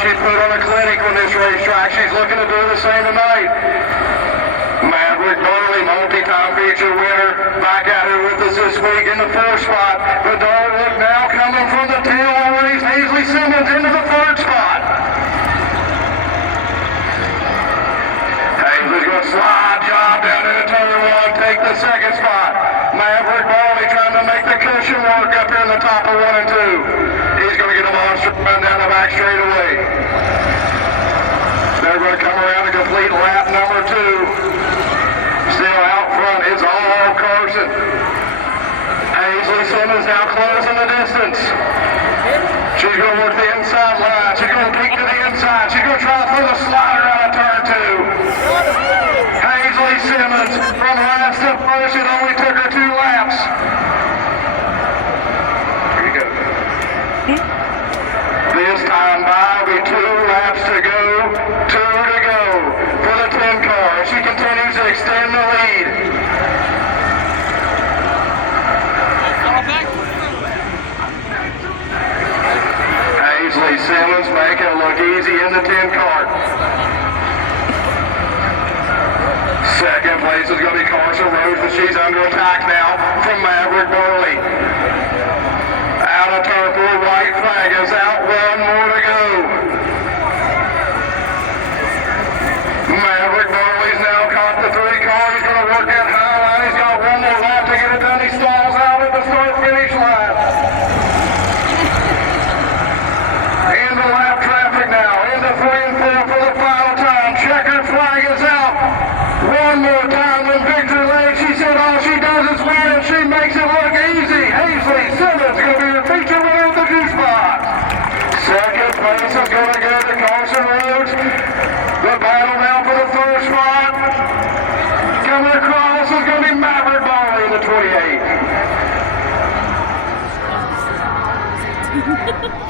She's put on a clinic on this racetrack. She's looking to do the same tonight. Maverick Burley, multi-time feature winner, back out here with us this week in the 4th spot. But don't look now, coming from the tail already, Hazley Simmons into the 3rd spot. Hazley's going to slide job down into turn 1, take the 2nd spot. Maverick Burley trying to make the cushion work up here in the top of 1 and 2. He's going to get a monster run down the back straightaway. They're going to come around and complete lap number 2. Still out front is all Carson. Hazley Simmons now closing the distance. She's going to work the inside line. She's going to peek to the inside. She's going to try to throw the slider out of turn 2. Hazley Simmons from last to first. It only took her 2 laps. Here you go. This time by, will be 2 laps to go. 2 to go for the 10 car. She continues to extend the lead. Hazley Simmons making it look easy in the 10 car. Second place is going to be Carson Rhodes, but she's under attack now from Maverick Burley. Out of turn 4, white flag is out, 1 more to go. Maverick Burley's now caught the 3 car. He's going to work that high line. He's got 1 more lap to get it done. He stalls out at the start-finish line. Into lap traffic now. Into 3 and 4 for the final time. Checkered flag is out. 1 more time when Victor Lane. She said all she does is win and she makes it look easy. Hazley Simmons going to be the feature winner of the juice box. Second place is going to go to Carson Rhodes. The battle now for the 1st spot. Coming across is going to be Maverick Burley in the 28.